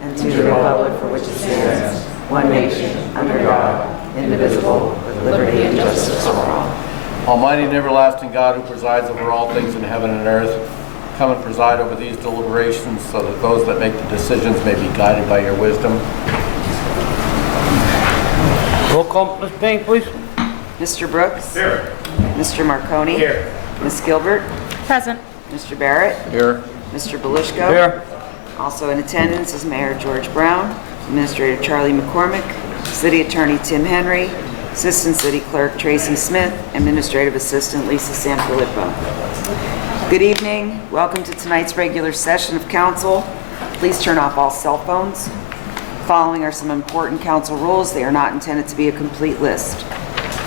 and to the republic for which it stands, one nation, under God, indivisible, with liberty and justice for all. Almighty and everlasting God, who presides over all things in heaven and earth, come and preside over these deliberations so that those that make the decisions may be guided by your wisdom. Roll call, Ms. Payne, please. Mr. Brooks? Here. Mr. Marconi? Here. Ms. Gilbert? Present. Mr. Barrett? Here. Mr. Belishko? Here. Also in attendance is Mayor George Brown, Administrator Charlie McCormick, City Attorney Tim Henry, Assistant City Clerk Tracy Smith, Administrative Assistant Lisa Sanfilippo. Good evening. Welcome to tonight's regular session of council. Please turn off all cell phones. Following are some important council rules. They are not intended to be a complete list.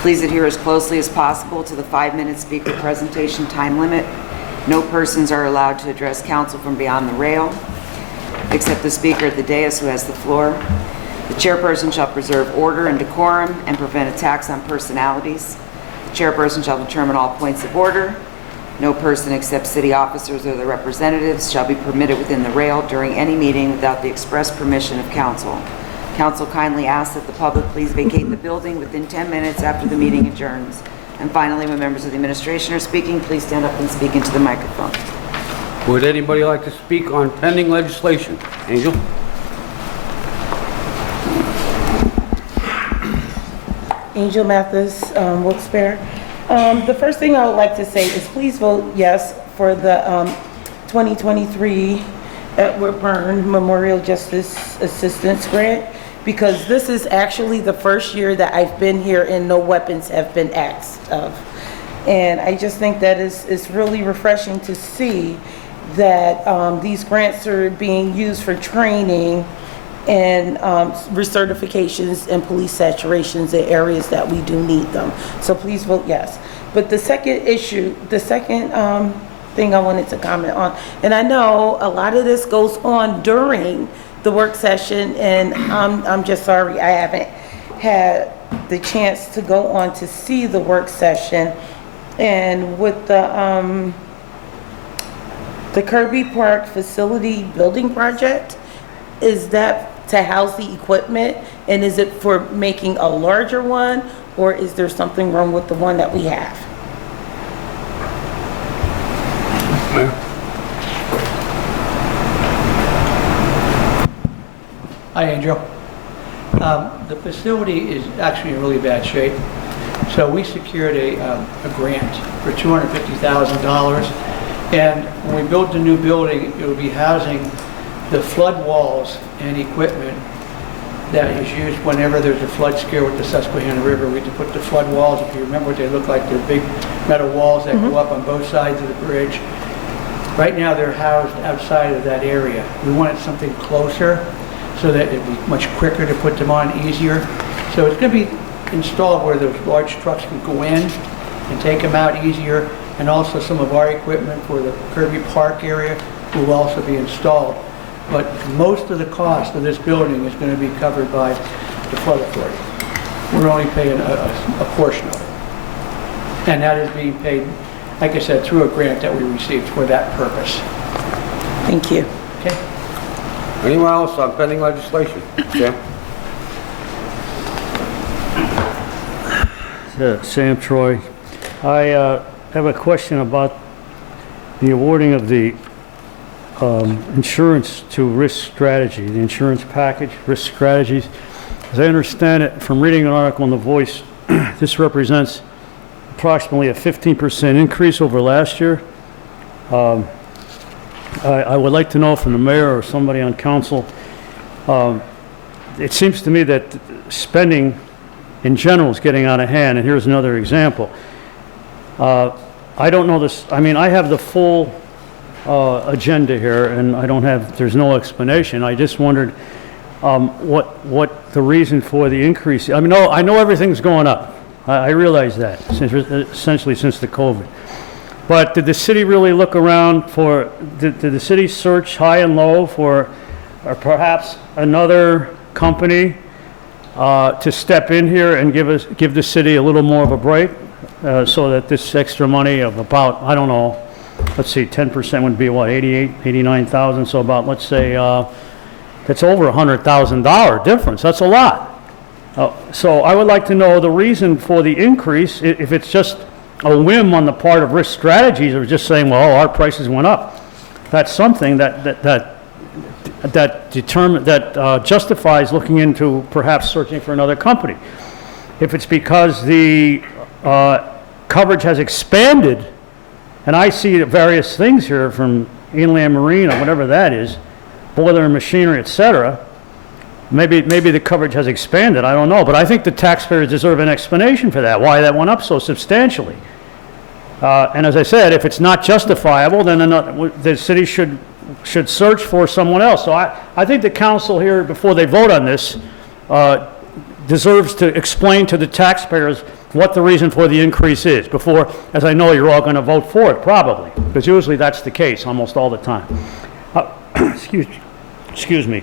Please adhere as closely as possible to the 5-minute speaker presentation time limit. No persons are allowed to address council from beyond the rail, except the speaker at the dais who has the floor. The chairperson shall preserve order and decorum and prevent attacks on personalities. The chairperson shall determine all points of order. No person except city officers or their representatives shall be permitted within the rail during any meeting without the express permission of council. Council kindly asks that the public please vacate the building within 10 minutes after the meeting adjourns. And finally, when members of the administration are speaking, please stand up and speak into the microphone. Would anybody like to speak on pending legislation? Angel? Angel Mathis, Wilkes-Barre. The first thing I would like to say is please vote yes for the 2023 Edward Byrne Memorial Justice Assistance Grant, because this is actually the first year that I've been here and no weapons have been asked of. And I just think that it's really refreshing to see that these grants are being used for training and recertifications and police saturations in areas that we do need them. So please vote yes. But the second thing I wanted to comment on, and I know a lot of this goes on during the work session, and I'm just sorry I haven't had the chance to go on to see the work session. And with the Kirby Park facility building project, is that to house the equipment, and is it for making a larger one, or is there something wrong with the one that we have? Hi, Angel. The facility is actually in really bad shape. So we secured a grant for $250,000. And when we built the new building, it will be housing the flood walls and equipment that is used whenever there's a flood scare with the Susquehanna River. We had to put the flood walls, if you remember what they look like, they're big metal walls that go up on both sides of the bridge. Right now they're housed outside of that area. We wanted something closer so that it'd be much quicker to put them on, easier. So it's going to be installed where those large trucks can go in and take them out easier, and also some of our equipment for the Kirby Park area will also be installed. But most of the cost of this building is going to be covered by the flood authority. We're only paying a portion of it. And that is being paid, like I said, through a grant that we received for that purpose. Thank you. Okay? Anyone else on pending legislation? Sam? Sam Troy. I have a question about the awarding of the insurance to risk strategy, the insurance package, risk strategies. As I understand it from reading an article in The Voice, this represents approximately a 15% increase over last year. I would like to know from the mayor or somebody on council, it seems to me that spending in general is getting out of hand, and here's another example. I don't know this, I mean, I have the full agenda here, and there's no explanation. I just wondered what the reason for the increase. I mean, I know everything's going up. I realize that, essentially since the COVID. But did the city really look around did the city search high and low for perhaps another company to step in here and give the city a little more of a break, so that this extra money of about, I don't know, let's see, 10% would be what, 89,000, so about, let's say, That's over $100,000 difference. That's a lot. So I would like to know the reason for the increase, if it's just a whim on the part of Risk Strategies, or just saying, well, our prices went up. That's something that justifies looking into perhaps searching for another company. If it's because the coverage has expanded, and I see various things here from inland marine or whatever that is, boiler and machinery, et cetera, maybe the coverage has expanded, I don't know. But I think the taxpayers deserve an explanation for that, why that went up so substantially. And as I said, if it's not justifiable, then the city should search for someone else. So I think the council here, before they vote on this, deserves to explain to the taxpayers what the reason for the increase is before, as I know you're all going to vote for it, probably, because usually that's the case almost all the time. Excuse me.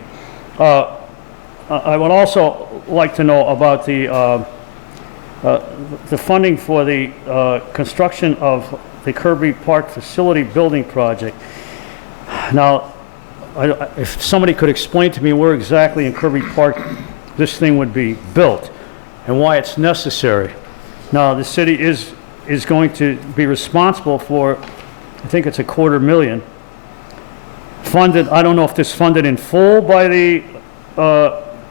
I would also like to know about the funding for the construction of the Kirby Park facility building project. Now, if somebody could explain to me where exactly in Kirby Park this thing would be built and why it's necessary. Now, the city is going to be responsible for, I think it's $250,000 funded. I don't know if this funded in full by the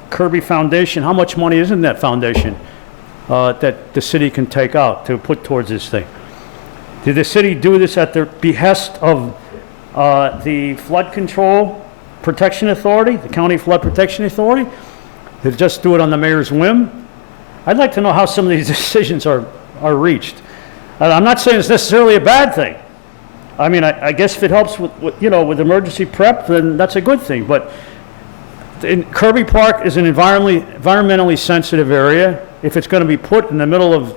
Kirby Foundation. How much money is in that foundation that the city can take out to put towards this thing? Did the city do this at the behest of the Flood Control Protection Authority, the County Flood Protection Authority? Did it just do it on the mayor's whim? I'd like to know how some of these decisions are reached. I'm not saying it's necessarily a bad thing. I mean, I guess if it helps with emergency prep, then that's a good thing. But Kirby Park is an environmentally sensitive area. If it's going to be put in the middle of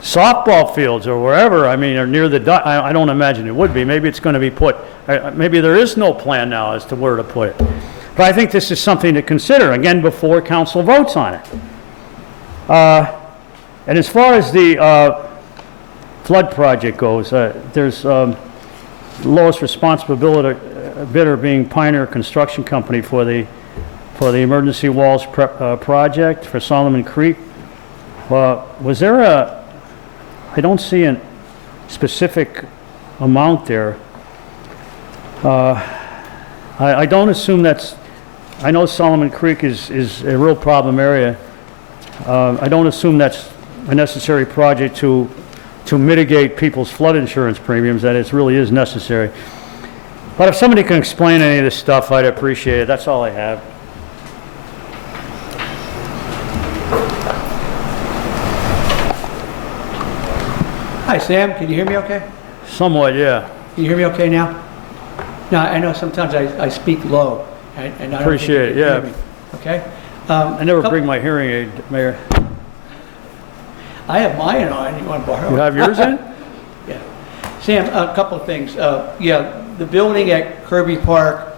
softball fields or wherever, I mean, or near the I don't imagine it would be. Maybe it's going to be put, maybe there is no plan now as to where to put it. But I think this is something to consider, again, before council votes on it. And as far as the flood project goes, there's lowest responsibility bidder being Pioneer Construction Company for the emergency walls project for Solomon Creek. Was there I don't see a specific amount there. I don't assume I know Solomon Creek is a real problem area. I don't assume that's a necessary project to mitigate people's flood insurance premiums, that it really is necessary. But if somebody can explain any of this stuff, I'd appreciate it. That's all I have. Hi, Sam, can you hear me okay? Somewhat, yeah. Can you hear me okay now? No, I know sometimes I speak low, and I don't Appreciate think you it, can yeah. hear me. Okay? I never bring my hearing aid, Mayor. I have mine on. You want to borrow? You have yours in? Yeah. Sam, a couple of things. Yeah, the building at Kirby Park,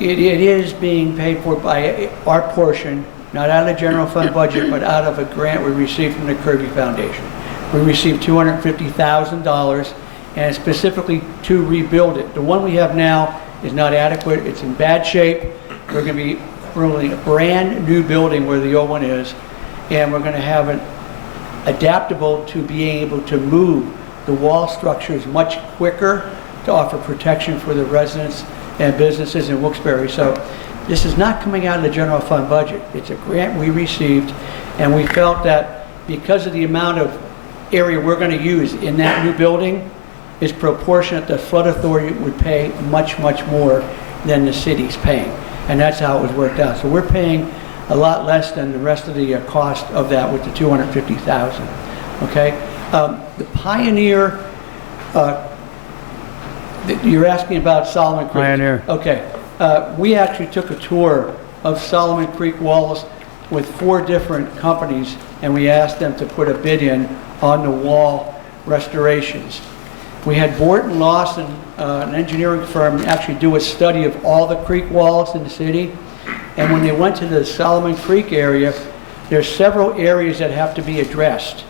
it is being paid for by our portion, not out of the general fund budget, but out of a grant we received from the Kirby Foundation. We received $250,000, and specifically to rebuild it. The one we have now is not adequate. It's in bad shape. We're going to be building a brand new building where the old one is, and we're going to have it adaptable to being able to move the wall structures much quicker to offer protection for the residents and businesses in Wilkes-Barre. So this is not coming out of the general fund budget. It's a grant we received, and we felt that because of the amount of area we're going to use in that new building is proportionate, the flood authority would pay much, much more than the city's paying. And that's how it was worked out. So we're paying a lot less than the rest of the cost of that with the $250,000. Okay? The Pioneer, you're asking about Solomon Creek. Pioneer. Okay. We actually took a tour of Solomon Creek walls with 4 different companies, and we asked them to put a bid in on the wall restorations. We had Borton Lawson, an engineering firm, actually do a study of all the creek walls in the city. And when they went to the Solomon Creek area, there's several areas that have to be addressed.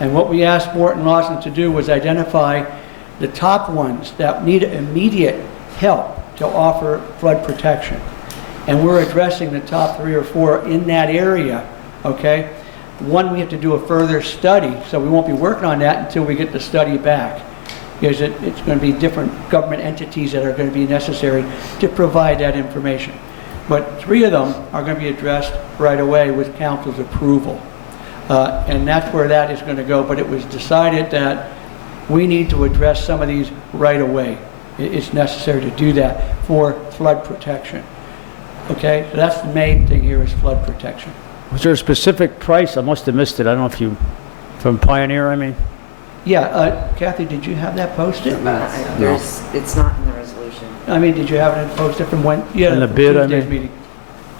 And what we asked Borton Lawson to do was identify the top ones that need immediate help to offer flood protection. And we're addressing the top 3 or 4 in that area, okay? One, we have to do a further study, so we won't be working on that until we get the study back. Because it's going to be different government entities that are going to be necessary to provide that information. But 3 of them are going to be addressed right away with council's approval. And that's where that is going to go. But it was decided that we need to address some of these right away. It's necessary to do that for flood protection. Okay, so that's the main thing here is flood protection. Was there a specific price? I must have missed it. I don't know if you, from Pioneer, I mean? Yeah, Kathy, did you have that posted? It's not in the resolution. I mean, did you have it posted from when? Yeah, In the from bid, I Tuesday's mean.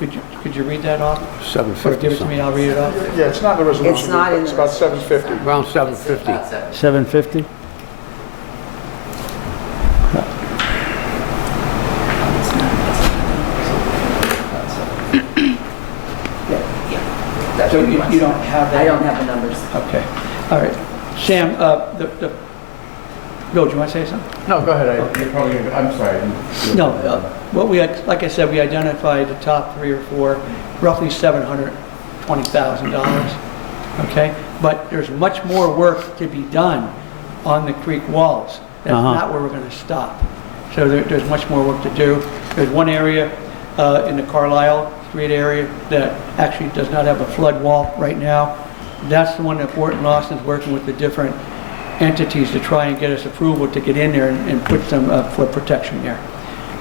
meeting. Could you read that off? Or 750 give it to me, I'll read it off. Yeah, it's not in the resolution. It's not in It's the about 750. Around 750. 750? So you don't have that? I don't have the numbers. Okay, all right. Sam, Bill, do you want to say something? No, go ahead. I'm sorry. No, what we, like I said, we identified the top 3 or 4, roughly $720,000, okay? But there's much more work to be done on the creek walls. That's not where we're going to stop. So there's much more work to do. There's one area in the Carlisle Street area that actually does not have a flood wall right now. That's the one that Fort and Lawson's working with the different entities to try and get us approval to get in there and put some flood protection there.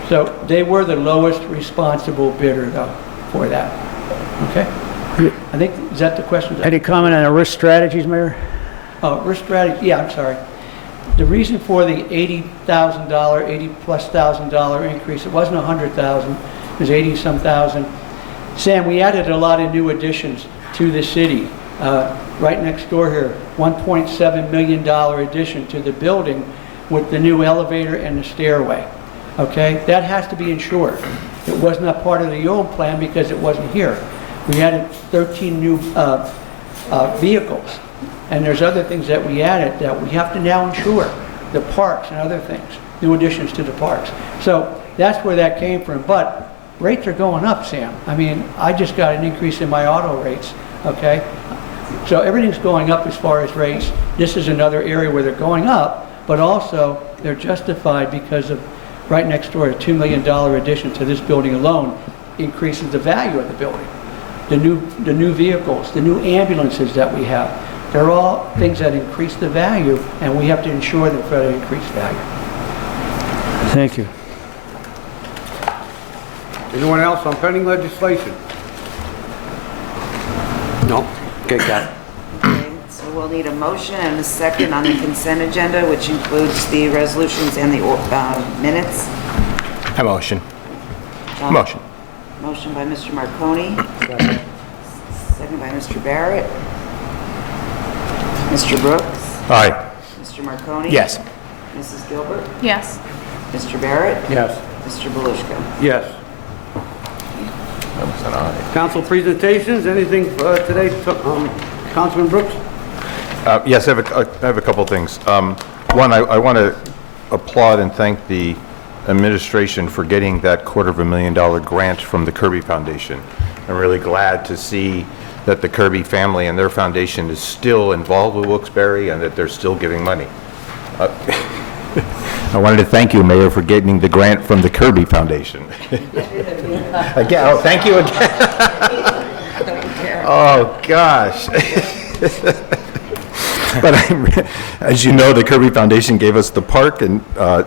So they were the lowest responsible bidder though for that. Okay? I think, is that the question? Any comment on the risk strategies, Mayor? Risk strategy, yeah, I'm sorry. The reason for the $80,000, $80,000+ increase, it wasn't $100,000, it was 80-some thousand. Sam, we added a lot of new additions to the city. Right next door here, $1.7 million addition to the building with the new elevator and the stairway. Okay, that has to be insured. It was not part of the old plan because it wasn't here. We added 13 new vehicles, and there's other things that we added that we have to now insure, the parks and other things, new additions to the parks. So that's where that came from, but rates are going up, Sam. I mean, I just got an increase in my auto rates, okay? So everything's going up as far as rates. This is another area where they're going up, but also they're justified because of right next door, a $2 million addition to this building alone increases the value of the building. The new vehicles, the new ambulances that we have, they're all things that increase the value, and we have to ensure them for that increased value. Thank you. Anyone else on pending legislation? No? Okay, Kat. Okay, so we'll need a motion and a second on the consent agenda, which includes the resolutions and the minutes. I motion. John? Motion. Motion by Mr. Marconi. Second by Mr. Barrett. Mr. Brooks. Aye. Mr. Marconi. Yes. Mrs. Gilbert. Yes. Mr. Barrett. Yes. Mr. Belushka. Yes. That was an aye. Council presentations, anything today, Councilman Brooks? Yes, I have a couple things. One, I want to applaud and thank the administration for getting that $250,000 grant from the Kirby Foundation. I'm really glad to see that the Kirby family and their foundation is still involved with Wilkes-Barre and that they're still giving money. I wanted to thank you, Mayor, for getting the grant from the Kirby Foundation. Again, oh, thank you again. Oh, gosh. But as you know, the Kirby Foundation gave us the park, and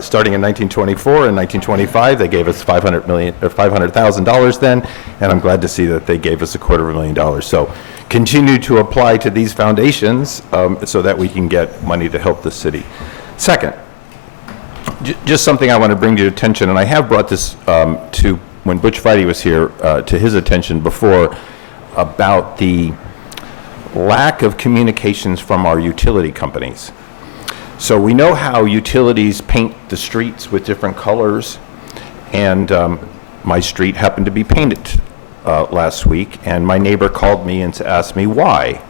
starting in 1924 and 1925, they gave us $500,000 then, and I'm glad to see that they gave us $250,000. So continue to apply to these foundations so that we can get money to help the city. Second, just something I want to bring to your attention, and I have brought this to, when Butch Friday was here, to his attention before, about the lack of communications from our utility companies. So we know how utilities paint the streets with different colors, and my street happened to be painted last week, and my neighbor called me and asked me why.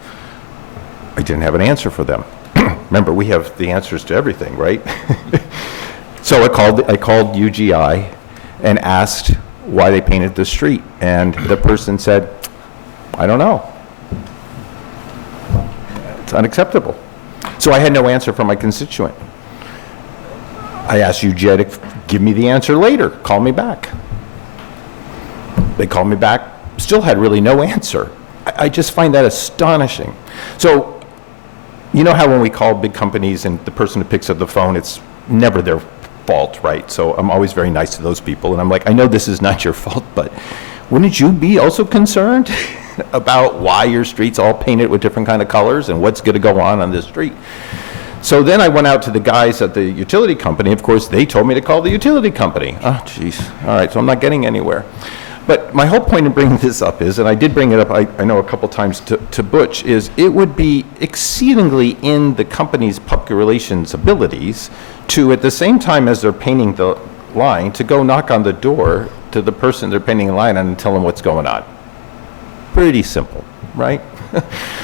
I didn't have an answer for them. Remember, we have the answers to everything, right? So I called UGI, and asked why they painted the street. And the person said, I don't know. It's unacceptable. So I had no answer from my constituent. I asked UGA to give me the answer later, call me back. They called me back, still had really no answer. I just find that astonishing. So, you know how when we call big companies and the person who picks up the phone, it's never their fault, right? So I'm always very nice to those people. And I'm like, I know this is not your fault, but wouldn't you be also concerned about why your street's all painted with different kind of colors and what's going to go on this street? So then I went out to the guys at the utility company. Of course, they told me to call the utility company. Oh, geez. All right, so I'm not getting anywhere. But my whole point in bringing this up is, and I did bring it up, I know a couple times to Butch, is it would be exceedingly in the company's public relations abilities to, at the same time as they're painting the line, to go knock on the door to the person they're painting the line on and tell them what's going on. Pretty simple, right?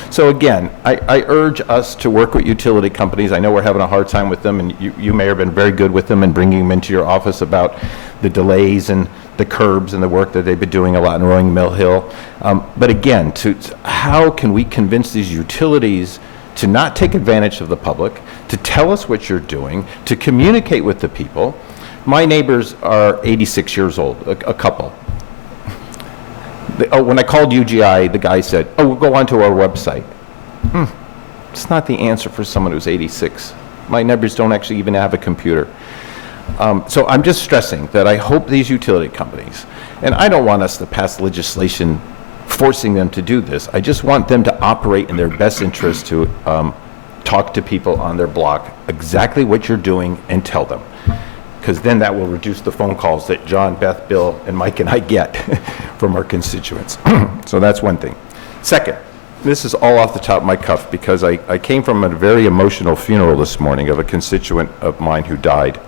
So again, I urge us to work with utility companies. I know we're having a hard time with them, and you may have been very good with them in bringing them into your office about the delays and the curbs and the work that they've been doing a lot in Rolling Mill Hill. But again, how can we convince these utilities to not take advantage of the public, to tell us what you're doing, to communicate with the people? My neighbors are 86 years old, a couple. When I called UGI, the guy said, oh, we'll go onto our website. It's not the answer for someone who's 86. My neighbors don't actually even have a computer. So I'm just stressing that I hope these utility companies, and I don't want us to pass legislation forcing them to do this. I just want them to operate in their best interest to talk to people on their block exactly what you're doing and tell them. Because then that will reduce the phone calls that John, Beth, Bill, and Mike and I get from our constituents. So that's one thing. Second, this is all off the top of my cuff because I came from a very emotional funeral this morning of a constituent of mine who died.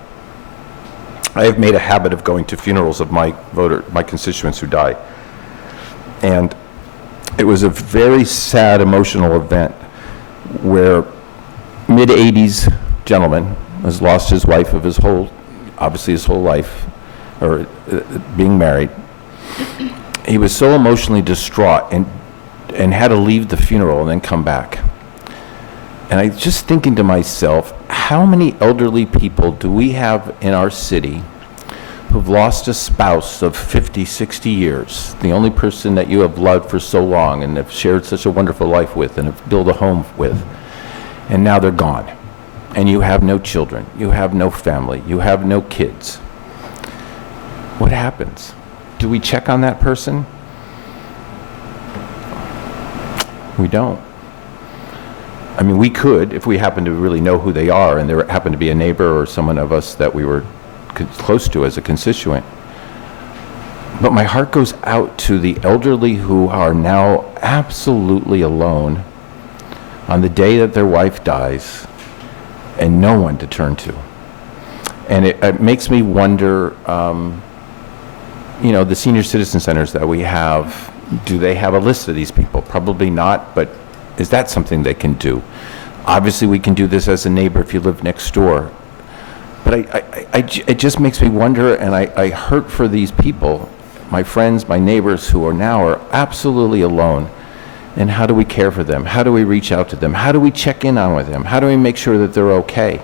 I have made a habit of going to funerals of my constituents who die. And it was a very sad, emotional event where mid-80s gentleman has lost his wife of his whole life, or being married. He was so emotionally distraught and had to leave the funeral and then come back. And I was just thinking to myself, how many elderly people do we have in our city who've lost a spouse of 50, 60 years, the only person that you have loved for so long and have shared such a wonderful life with and have built a home with, and now they're gone. And you have no children, you have no family, you have no kids. What happens? Do we check on that person? We don't. I mean, we could if we happen to really know who they are and there happened to be a neighbor or someone of us that we were close to as a constituent. But my heart goes out to the elderly who are now absolutely alone on the day that their wife dies and no one to turn to. And it makes me wonder, the senior citizen centers that we have, do they have a list of these people? Probably not, but is that something they can do? Obviously, we can do this as a neighbor if you live next door. But it just makes me wonder, and I hurt for these people, my friends, my neighbors who are absolutely alone. And how do we care for them? How do we reach out to them? How do we check in on with them? How do we make sure that they're okay?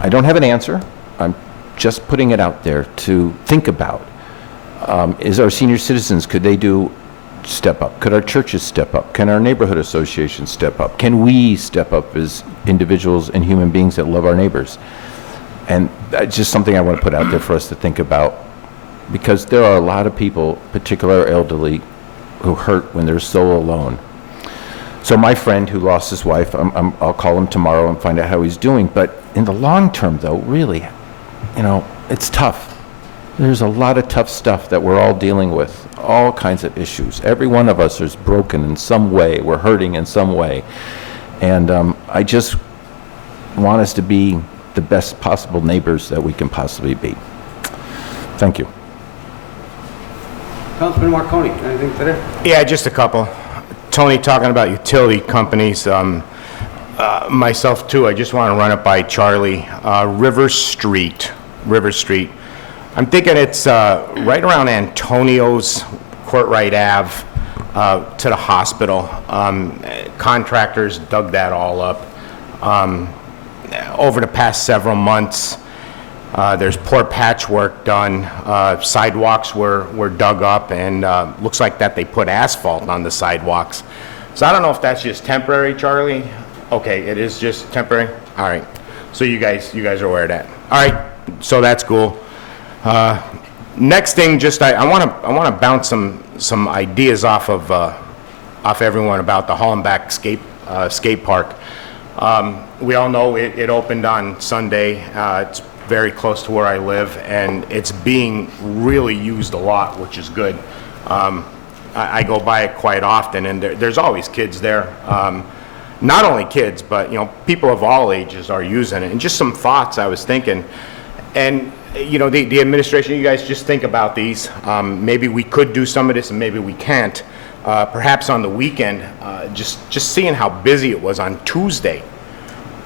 I don't have an answer. I'm just putting it out there to think about. Is our senior citizens, could they step up? Could our churches step up? Can our neighborhood associations step up? Can we step up as individuals and human beings that love our neighbors? And that's just something I want to put out there for us to think about, because there are a lot of people, particularly elderly, who hurt when they're so alone. So my friend who lost his wife, I'll call him tomorrow and find out how he's doing. But in the long term, though, really, it's tough. There's a lot of tough stuff that we're all dealing with, all kinds of issues. Every one of us is broken in some way. We're hurting in some way. And I just want us to be the best possible neighbors that we can possibly be. Thank you. Councilman Marconi, anything today? Yeah, just a couple. Tony, talking about utility companies, myself too, I just want to run it by Charlie. River Street. I'm thinking it's right around Antonio's, Courtright Ave, to the hospital. Contractors dug that all up. Over the past several months, there's poor patchwork done. Sidewalks were dug up, and looks like that they put asphalt on the sidewalks. So I don't know if that's just temporary, Charlie. Okay, it is just temporary? All right. So you guys are aware of that. All right, so that's cool. Next thing, just I want to bounce some ideas off everyone about the Hollenbach skate park. We all know it opened on Sunday. It's very close to where I live, and it's being really used a lot, which is good. I go by it quite often, and there's always kids there. Not only kids, but people of all ages are using it. And just some thoughts I was thinking, and the administration, you guys just think about these. Maybe we could do some of this, and maybe we can't. Perhaps on the weekend, just seeing how busy it was on Tuesday.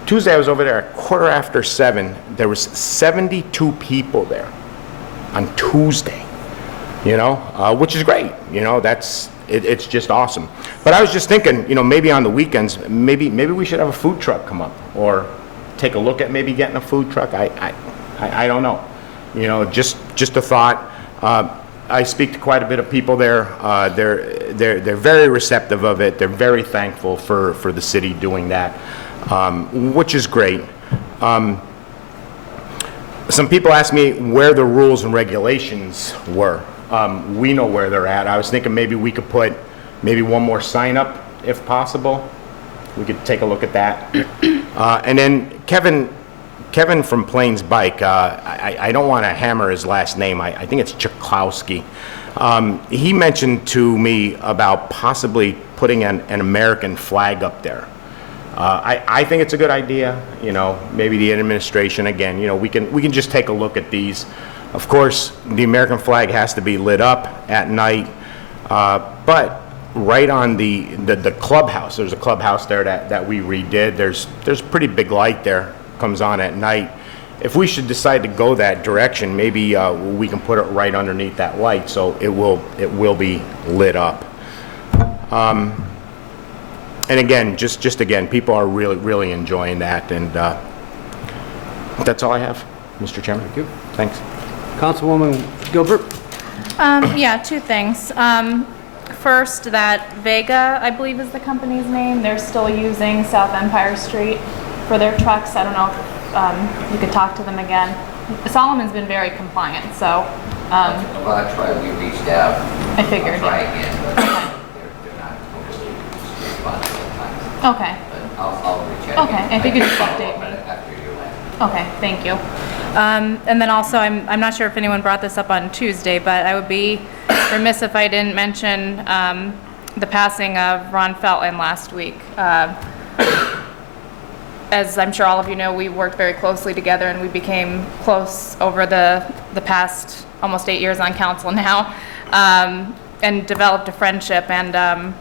Tuesday I was over there at 7:15. There was 72 people there on Tuesday. Which is great. It's just awesome. But I was just thinking, maybe on the weekends, maybe we should have a food truck come up, or take a look at maybe getting a food truck. I don't know. Just a thought. I speak to quite a bit of people there. They're very receptive of it. They're very thankful for the city doing that, which is great. Some people ask me where the rules and regulations were. We know where they're at. I was thinking maybe we could put maybe one more sign up if possible. We could take a look at that. And then Kevin from Plains Bike, I don't want to hammer his last name. I think it's Chuklowski. He mentioned to me about possibly putting an American flag up there. I think it's a good idea. Maybe the administration, again, we can just take a look at these. Of course, the American flag has to be lit up at night, but right on the clubhouse, there's a clubhouse there that we redid. There's a pretty big light there, comes on at night. If we should decide to go that direction, maybe we can put it right underneath that light, so it will be lit up. And again, just again, people are really enjoying that, and that's all I have, Mr. Chairman. Thank you. Thanks. Councilwoman Gilbert? Yeah, two things. First, that Vega, I believe is the company's name, they're still using South Empire Street for their trucks. I don't know if you could talk to them again. Solomon's been very compliant, so. Well, that's why we reached out. I figured. I'll try again, but they're not overly responsive at times. Okay. But I'll reach out again. Okay, if you could just update me. After your last. Okay, thank you. And then also, I'm not sure if anyone brought this up on Tuesday, but I would be remiss if I didn't mention the passing of Ron Felton last week. As I'm sure all of you know, we worked very closely together, and we became close over the past almost 8 years on council now, and developed a friendship. And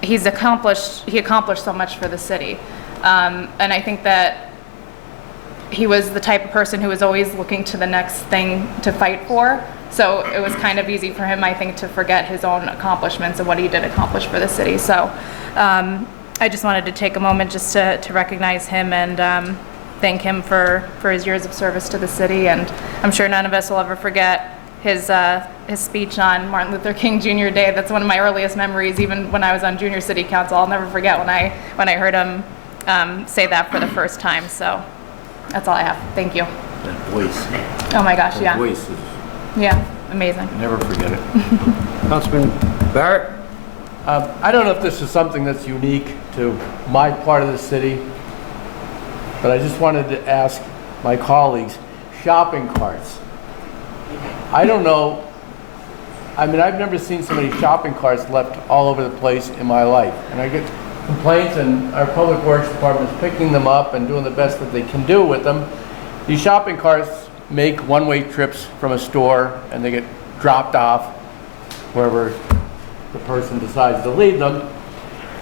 he accomplished so much for the city, and I think that he was the type of person who was always looking to the next thing to fight for. So it was kind of easy for him, I think, to forget his own accomplishments and what he did accomplish for the city. So I just wanted to take a moment just to recognize him and thank him for his years of service to the city. And I'm sure none of us will ever forget his speech on Martin Luther King Jr. Day. That's one of my earliest memories, even when I was on junior city council. I'll never forget when I heard him say that for the first time. So that's all I have. Thank you. That voice. Oh my gosh, yeah. That voice is, Yeah, amazing. never forget it. Councilman Barrett? I don't know if this is something that's unique to my part of the city, but I just wanted to ask my colleagues, shopping carts. I don't know, I've never seen so many shopping carts left all over the place in my life. And I get complaints, and our Public Works Department is picking them up and doing the best that they can do with them. These shopping carts make one-way trips from a store, and they get dropped off wherever the person decides to leave them.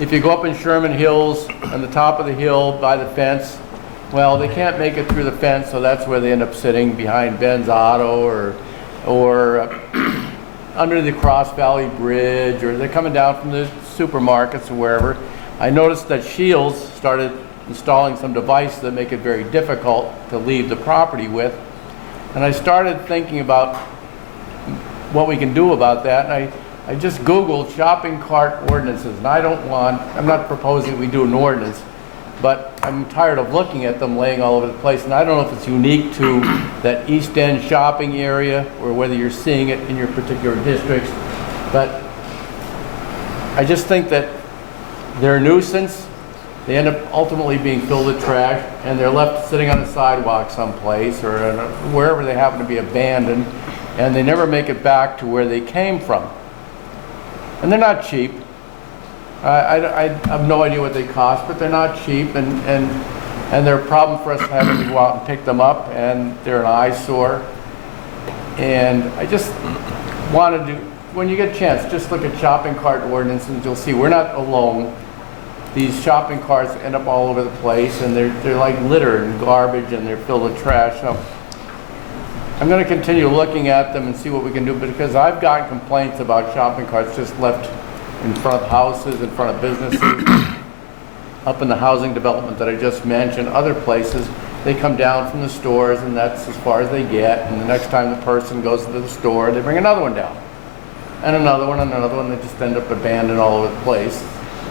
If you go up in Sherman Hills, on the top of the hill by the fence, well, they can't make it through the fence, so that's where they end up sitting, behind Ben's Auto or under the Cross Valley Bridge, or they're coming down from the supermarkets or wherever. I noticed that Shields started installing some devices that make it very difficult to leave the property with. And I started thinking about what we can do about that, and I just Googled shopping cart ordinances, and I'm not proposing we do an ordinance, but I'm tired of looking at them laying all over the place, and I don't know if it's unique to that East End shopping area or whether you're seeing it in your particular districts, but I just think that they're a nuisance. They end up ultimately being filled with trash, and they're left sitting on a sidewalk someplace or wherever they happen to be abandoned, and they never make it back to where they came from. And they're not cheap. I have no idea what they cost, but they're not cheap, and they're a problem for us having to go out and pick them up, and they're an eyesore. And I just wanted to, when you get a chance, just look at shopping cart ordinance, and you'll see we're not alone. These shopping carts end up all over the place, and they're like litter and garbage, and they're filled with trash. So I'm going to continue looking at them and see what we can do, because I've gotten complaints about shopping carts just left in front of houses, in front of businesses, up in the housing development that I just mentioned, other places. They come down from the stores, and that's as far as they get, and the next time the person goes to the store, they bring another one down, and another one, and another one. They just end up abandoned all over the place.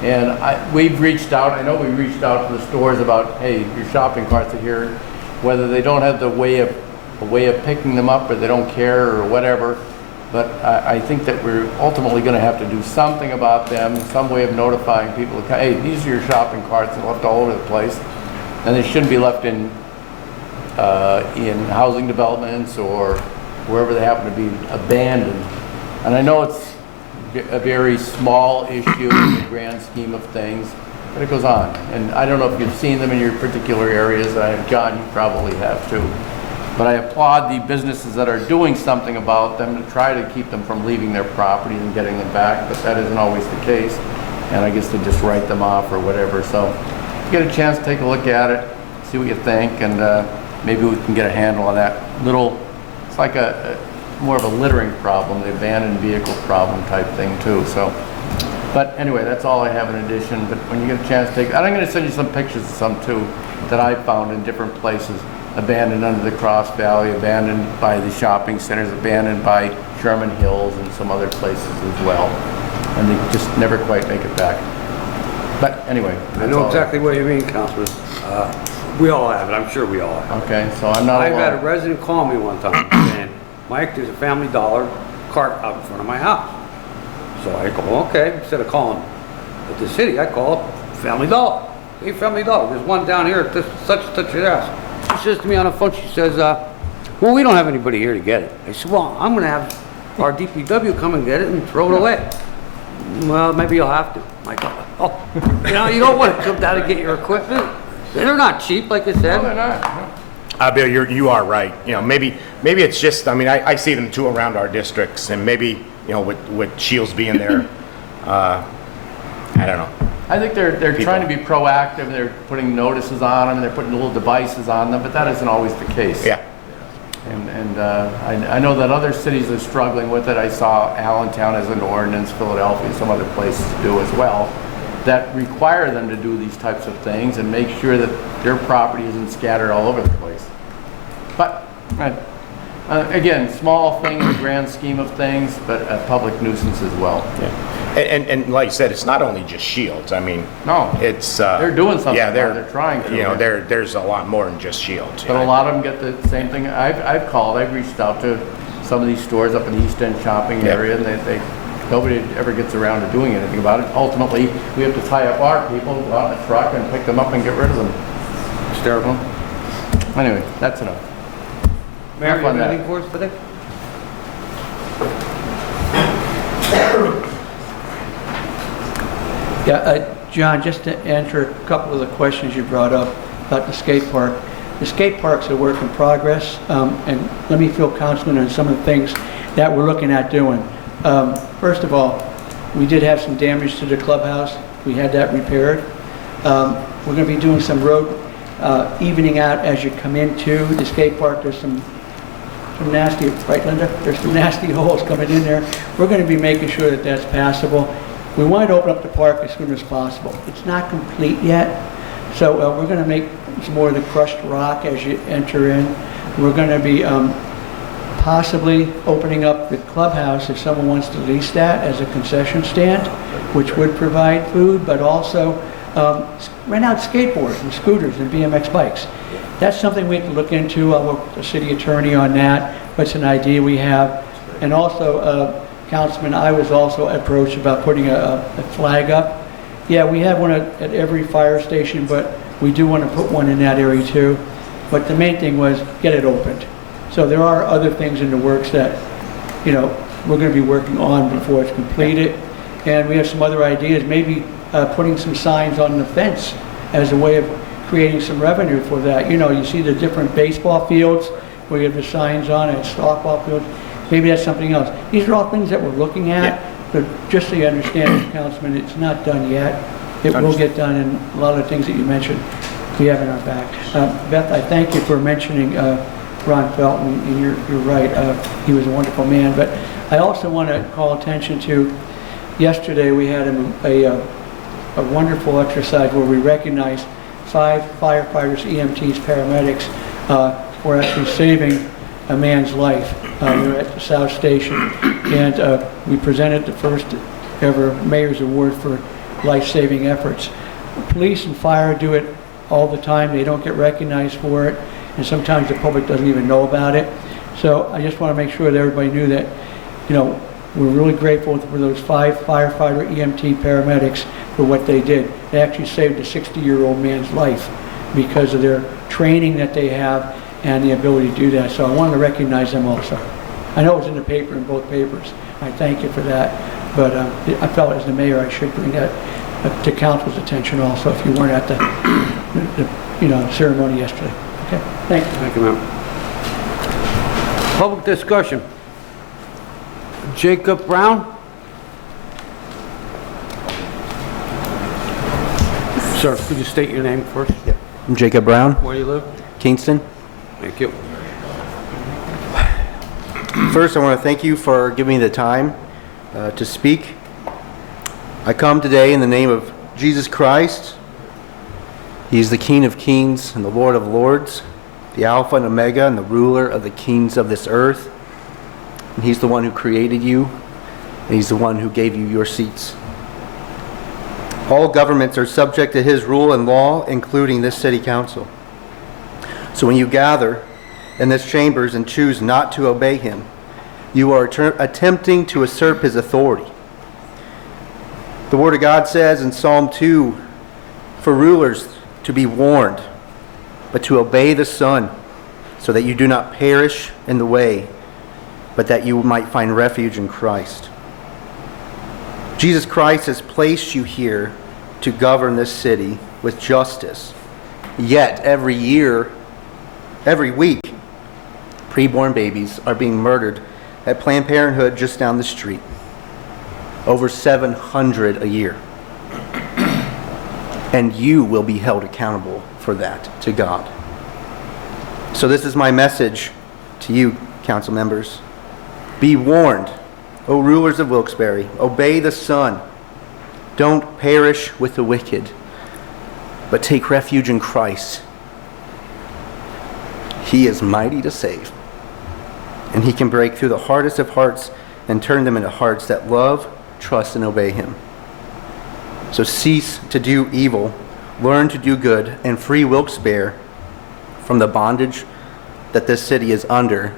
And we've reached out, I know we reached out to the stores about, hey, your shopping carts are here, whether they don't have a way of picking them up, or they don't care, or whatever. But I think that we're ultimately going to have to do something about them, some way of notifying people, hey, these are your shopping carts, they're left all over the place, and they shouldn't be left in housing developments or wherever they happen to be abandoned. And I know it's a very small issue in the grand scheme of things, but it goes on. And I don't know if you've seen them in your particular areas. John, you probably have too. But I applaud the businesses that are doing something about them to try to keep them from leaving their property and getting them back, but that isn't always the case. And I guess they just write them off or whatever. So if you get a chance, take a look at it, see what you think, and maybe we can get a handle on that little, it's like more of a littering problem, the abandoned vehicle problem type thing too. So, but anyway, that's all I have in addition. But when you get a chance, and I'm going to send you some pictures of some too that I found in different places. Abandoned under the Cross Valley, abandoned by the shopping centers, abandoned by Sherman Hills and some other places as well. And they just never quite make it back. But anyway. I know exactly what you mean, Councilman. We all have it, I'm sure we all have it. Okay, so I'm not I've alone. had a resident call me one time saying, Mike, there's a Family Dollar cart out in front of my house. So I go, okay, instead of calling at the city, I call Family Dollar. Hey, Family Dollar, there's one down here at this, such and such address. She says to me on the phone, she says, well, we don't have anybody here to get it. I said, well, I'm going to have our DPW come and get it and throw it away. Well, maybe you'll have to. I go, oh, you don't want to come down and get your equipment. They're not cheap, like I said. No, they're not. Bill, you are right. Maybe it's just, I see them too around our districts, and maybe, with Shields being there, I don't know. I think they're trying to be proactive. They're putting notices on them, and they're putting little devices on them, but that isn't always the case. Yeah. And I know that other cities are struggling with it. I saw Allentown as an ordinance, Philadelphia, some other places do as well, that require them to do these types of things and make sure that their property isn't scattered all over the place. But again, small thing in the grand scheme of things, but a public nuisance as well. Yeah. And like you said, it's not only just Shields. No, it's they're doing something. Yeah, they're trying to. There's a lot more than just Shields. But a lot of them get the same thing. I've reached out to some of these stores up in the East End shopping area, and nobody ever gets around to doing anything about it. Ultimately, we have to tie up our people, go out in a truck and pick them up and get rid of them. It's terrible. Anyway, that's enough. Mayor, you have anything for us today? Yeah, John, just to answer a couple of the questions you brought up about the skate park. The skate park's a work in progress, and let me fill Councilman on some of the things that we're looking at doing. First of all, we did have some damage to the clubhouse. We had that repaired. We're going to be doing some road evening out as you come into the skate park. There's some nasty, right Linda? There's some nasty holes coming in there. We're going to be making sure that that's passable. We want to open up the park as soon as possible. It's not complete yet, so we're going to make some more of the crushed rock as you enter in. We're going to be possibly opening up the clubhouse if someone wants to lease that as a concession stand, which would provide food, but also rent out skateboards and scooters and BMX bikes. That's something we have to look into. I'll work with the city attorney on that, but it's an idea we have. And also, Councilman, I was also approached about putting a flag up. Yeah, we have one at every fire station, but we do want to put one in that area too. But the main thing was get it opened. So there are other things in the works that, you know, we're going to be working on before it's completed. And we have some other ideas, maybe putting some signs on the fence as a way of creating some revenue for that. You know, you see the different baseball fields where you have the signs on it, softball fields. Maybe that's something else. These are all things that we're looking at, but just so you understand, Councilman, it's not done yet. It will get done, and a lot of the things that you mentioned, we have in our back. Beth, I thank you for mentioning Ron Felton, and you're right. He was a wonderful man, but I also want to call attention to, yesterday we had a wonderful exercise where we recognized 5 firefighters, EMTs, paramedics for actually saving a man's life. We were at the South Station, and we presented the first ever Mayor's Award for life-saving efforts. Police and fire do it all the time. They don't get recognized for it, and sometimes the public doesn't even know about it. So I just want to make sure that everybody knew that, you know, we're really grateful for those 5 firefighter, EMT, paramedics for what they did. They actually saved a 60-year-old man's life because of their training that they have and the ability to do that. So I wanted to recognize them also. I know it was in the paper, in both papers. I thank you for that. But I felt as the mayor I should bring that to council's attention also if you weren't at the ceremony yesterday. Okay, thank you. Thank you, ma'am. Public discussion. Jacob Brown? Sir, could you state your name first? Yeah. I'm Jacob Brown, Where do you live? Kingston. Thank you. First, I want to thank you for giving me the time to speak. I come today in the name of Jesus Christ. He's the King of Kings and the Lord of Lords, the Alpha and Omega and the ruler of the kings of this earth. And he's the one who created you, and he's the one who gave you your seats. All governments are subject to his rule and law, including this city council. So when you gather in this chambers and choose not to obey him, you are attempting to usurp his authority. The Word of God says in Psalm 2, for rulers to be warned, but to obey the Son, so that you do not perish in the way, but that you might find refuge in Christ. Jesus Christ has placed you here to govern this city with justice. Yet every year, every week, preborn babies are being murdered at Planned Parenthood just down the street. Over 700 a year. And you will be held accountable for that to God. So this is my message to you, council members. Be warned, O rulers of Wilkes-Barre, obey the Son. Don't perish with the wicked, but take refuge in Christ. He is mighty to save, and he can break through the hardest of hearts and turn them into hearts that love, trust, and obey him. So cease to do evil, learn to do good, and free Wilkes-Barre from the bondage that this city is under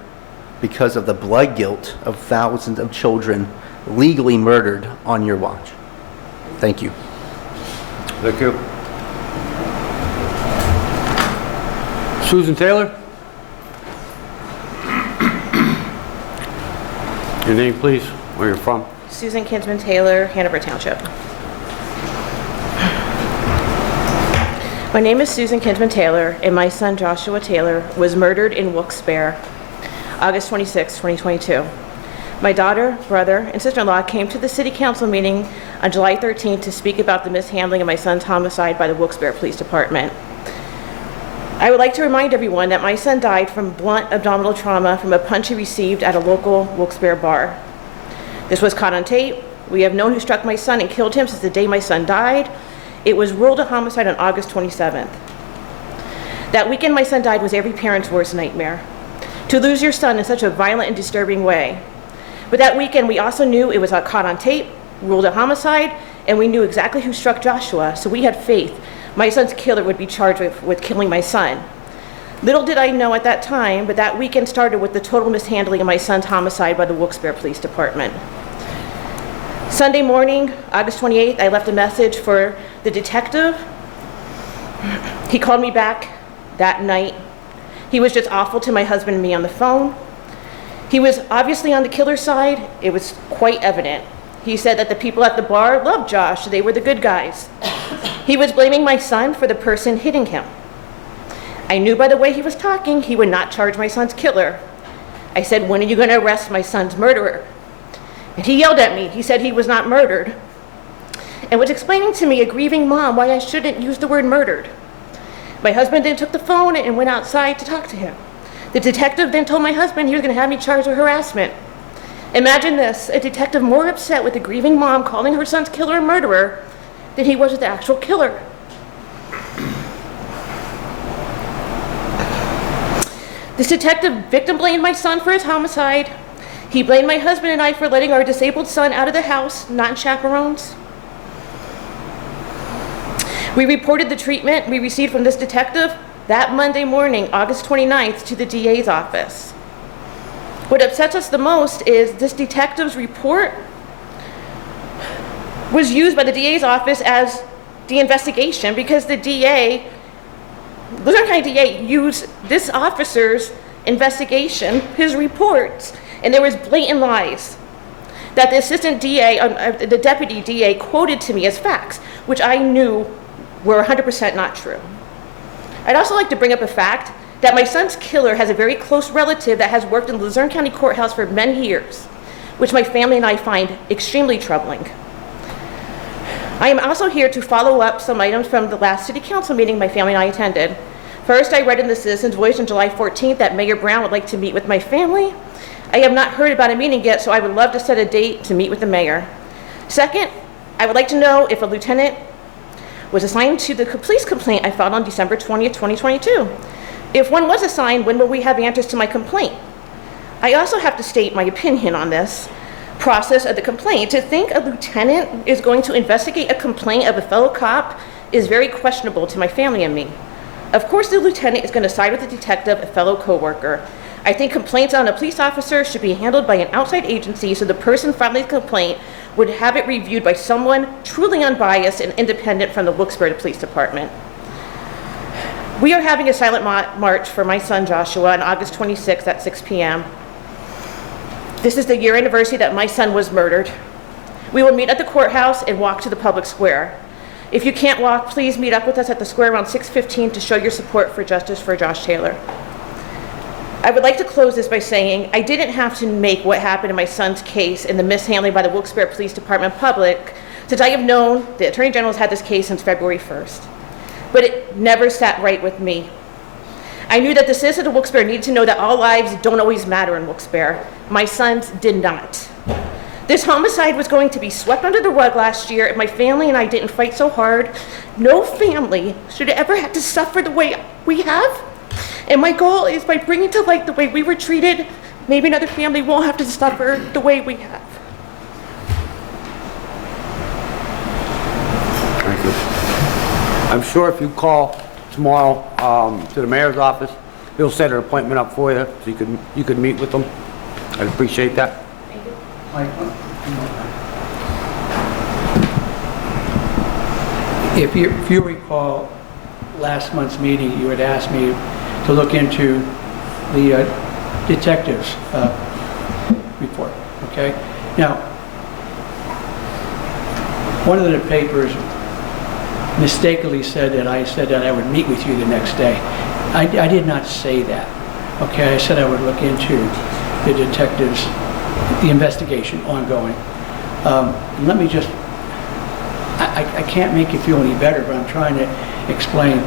because of the blood guilt of thousands of children legally murdered on your watch. Thank you. Thank you. Susan Taylor? Your name, please, where you're from. Susan Kinsman Taylor, Hanover Township. My name is Susan Kinsman Taylor, and my son Joshua Taylor was murdered in Wilkes-Barre, August 26, 2022. My daughter, brother, and sister-in-law came to the city council meeting on July 13th to speak about the mishandling of my son's homicide by the Wilkes-Barre Police Department. I would like to remind everyone that my son died from blunt abdominal trauma from a punch he received at a local Wilkes-Barre bar. This was caught on tape. We have known who struck my son and killed him since the day my son died. It was ruled a homicide on August 27th. That weekend my son died was every parent's worst nightmare. To lose your son in such a violent and disturbing way. But that weekend we also knew it was caught on tape, ruled a homicide, and we knew exactly who struck Joshua, so we had faith my son's killer would be charged with killing my son. Little did I know at that time, but that weekend started with the total mishandling of my son's homicide by the Wilkes-Barre Police Department. Sunday morning, August 28th, I left a message for the detective. He called me back that night. He was just awful to my husband and me on the phone. He was obviously on the killer's side. It was quite evident. He said that the people at the bar loved Josh. They were the good guys. He was blaming my son for the person hitting him. I knew by the way he was talking, he would not charge my son's killer. I said, when are you going to arrest my son's murderer? And he yelled at me. He said he was not murdered and was explaining to me, a grieving mom, why I shouldn't use the word murdered. My husband then took the phone and went outside to talk to him. The detective then told my husband he was going to have me charged with harassment. Imagine this, a detective more upset with a grieving mom calling her son's killer a murderer than he was with the actual killer. This detective victim blamed my son for his homicide. He blamed my husband and I for letting our disabled son out of the house, not chaperones. We reported the treatment we received from this detective that Monday morning, August 29th, to the DA's office. What upsets us the most is this detective's report was used by the DA's office as the investigation because the DA, Luzerne County DA, used this officer's investigation, his reports, and there was blatant lies that the assistant DA, the deputy DA quoted to me as facts, which I knew were 100% not true. I'd also like to bring up a fact that my son's killer has a very close relative that has worked in the Luzerne County Courthouse for many years, which my family and I find extremely troubling. I am also here to follow up some items from the last city council meeting my family and I attended. First, I read in the Citizens' Voice on July 14th that Mayor Brown would like to meet with my family. I have not heard about a meeting yet, so I would love to set a date to meet with the mayor. Second, I would like to know if a lieutenant was assigned to the police complaint I filed on December 20th, 2022. If one was assigned, when will we have answers to my complaint? I also have to state my opinion on this process of the complaint. To think a lieutenant is going to investigate a complaint of a fellow cop is very questionable to my family and me. Of course, the lieutenant is going to side with the detective, a fellow coworker. I think complaints on a police officer should be handled by an outside agency so the person filing the complaint would have it reviewed by someone truly unbiased and independent from the Wilkes-Barre Police Department. We are having a silent march for my son Joshua on August 26th at 6 p.m. This is the year anniversary that my son was murdered. We will meet at the courthouse and walk to the public square. If you can't walk, please meet up with us at the square around 6:15 to show your support for justice for Josh Taylor. I would like to close this by saying I didn't have to make what happened in my son's case and the mishandling by the Wilkes-Barre Police Department public, since I have known the Attorney General has had this case since February 1st. But it never sat right with me. I knew that the citizens of Wilkes-Barre needed to know that all lives don't always matter in Wilkes-Barre. My son's did not. This homicide was going to be swept under the rug last year if my family and I didn't fight so hard. No family should ever have to suffer the way we have. And my goal is by bringing to light the way we were treated, maybe another family won't have to suffer the way we have. Thank you. I'm sure if you call tomorrow to the mayor's office, he'll set an appointment up for you so you could meet with them. I'd appreciate that. If you recall, last month's meeting, you had asked me to look into the detective's report, okay? Now, one of the papers mistakenly said that I said that I would meet with you the next day. I did not say that, okay? I said I would look into the detective's, the investigation ongoing. Let me just, I can't make you feel any better, but I'm trying to explain.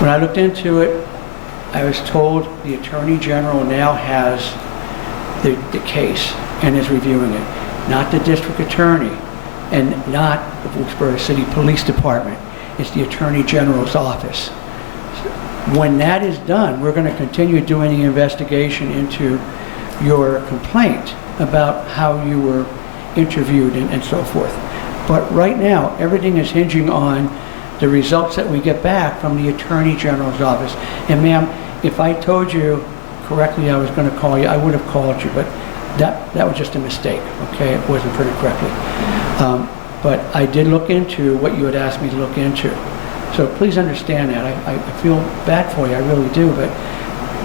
When I looked into it, I was told the Attorney General now has the case and is reviewing it, not the District Attorney and not the Wilkes-Barre City Police Department. It's the Attorney General's office. When that is done, we're going to continue doing the investigation into your complaint about how you were interviewed and so forth. But right now, everything is hinging on the results that we get back from the Attorney General's office. And ma'am, if I told you correctly I was going to call you, I would have called you, but that was just a mistake, okay? It wasn't put it correctly. But I did look into what you had asked me to look into. So please understand that. I feel bad for you, I really do, but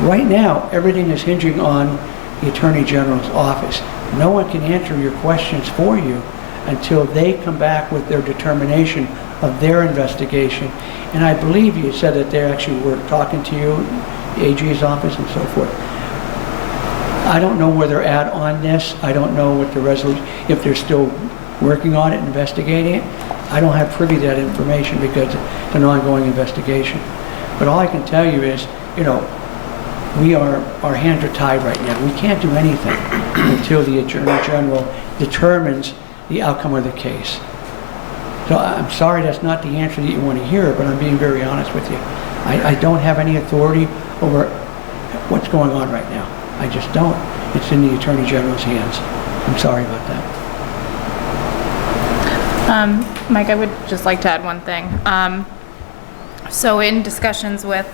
right now, everything is hinging on the Attorney General's office. No one can answer your questions for you until they come back with their determination of their investigation. And I believe you said that they actually were talking to you, the AG's office and so forth. I don't know where they're at on this. I don't know what the resolution, if they're still working on it, investigating it. I don't have privy to that information because it's an ongoing investigation. But all I can tell you is, you know, our hands are tied right now. We can't do anything until the Attorney General determines the outcome of the case. So I'm sorry that's not the answer that you want to hear, but I'm being very honest with you. I don't have any authority over what's going on right now. I just don't. It's in the Attorney General's hands. I'm sorry about that. Mike, I would just like to add one thing. So in discussions with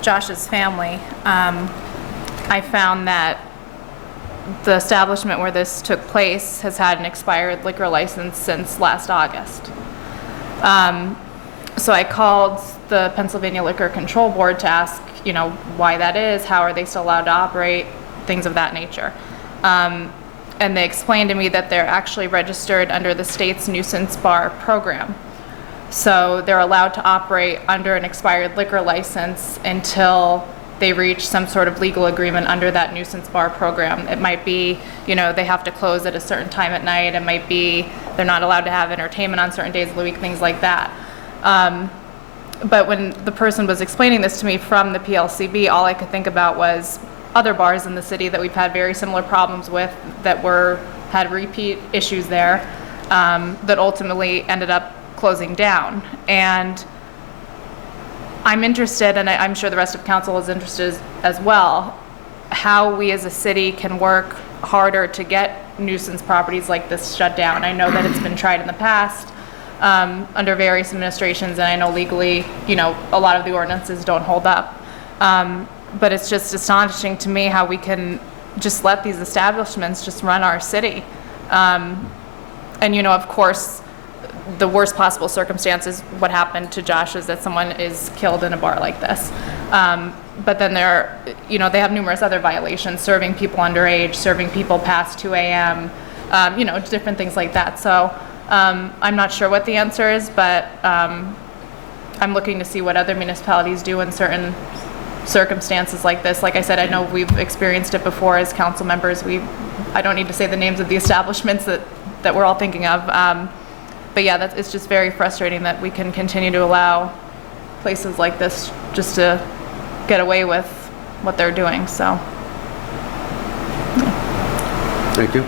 Josh's family, I found that the establishment where this took place has had an expired liquor license since last August. So I called the Pennsylvania Liquor Control Board to ask, you know, why that is, how are they still allowed to operate, things of that nature. And they explained to me that they're actually registered under the state's nuisance bar program. So they're allowed to operate under an expired liquor license until they reach some sort of legal agreement under that nuisance bar program. It might be, you know, they have to close at a certain time at night. It might be they're not allowed to have entertainment on certain days of the week, things like that. But when the person was explaining this to me from the PLCB, all I could think about was other bars in the city that we've had very similar problems with that had repeat issues there that ultimately ended up closing down. And I'm interested, and I'm sure the rest of council is interested as well, how we as a city can work harder to get nuisance properties like this shut down. I know that it's been tried in the past under various administrations, and I know legally, you know, a lot of the ordinances don't hold up. But it's just astonishing to me how we can just let these establishments just run our city. And, you know, of course, the worst possible circumstance is what happened to Josh is that someone is killed in a bar like this. But then you know, they have numerous other violations, serving people underage, serving people past 2 a.m., you know, different things like that. So I'm not sure what the answer is, but I'm looking to see what other municipalities do in certain circumstances like this. Like I said, I know we've experienced it before as council members. I don't need to say the names of the establishments that we're all thinking of. But yeah, it's just very frustrating that we can continue to allow places like this just to get away with what they're doing, so. Thank you.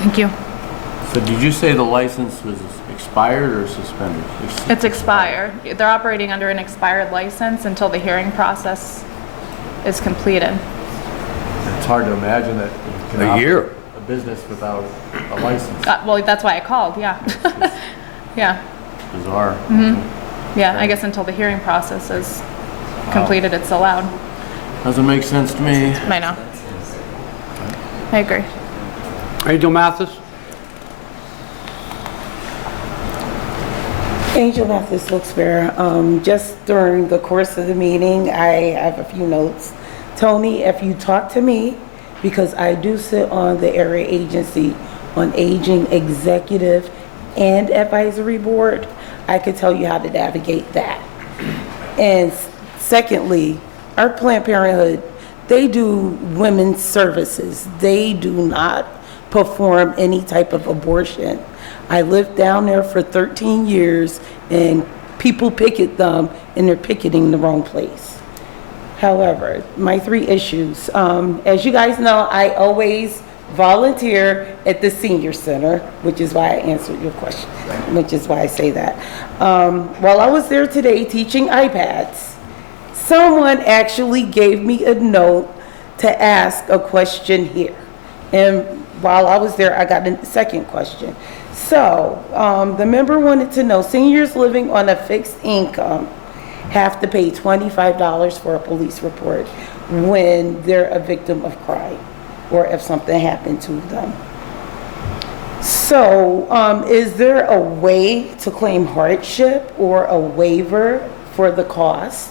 Thank you. So did you say the license was expired or suspended? It's expired. They're operating under an expired license until the hearing process is completed. It's hard to imagine that you can A year. operate a business without a license. Well, that's why I called, yeah. Yeah. Bizarre. Yeah, I guess until the hearing process is completed, it's allowed. Doesn't make sense to me. I know. I agree. Angel Mathis? Angel Mathis, Wilkes-Barre. Just during the course of the meeting, I have a few notes. Tony, if you talk to me, because I do sit on the Area Agency on Aging Executive and Advisory Board, I could tell you how to navigate that. And secondly, our Planned Parenthood, they do women's services. They do not perform any type of abortion. I lived down there for 13 years and people picket them and they're picketing the wrong place. However, my 3 issues, as you guys know, I always volunteer at the senior center, which is why I answered your question, which is why I say that. While I was there today teaching iPads, someone actually gave me a note to ask a question here. And while I was there, I got a second question. So, the member wanted to know, seniors living on a fixed income have to pay $25 for a police report when they're a victim of crime or if something happened to them. So, is there a way to claim hardship or a waiver for the cost?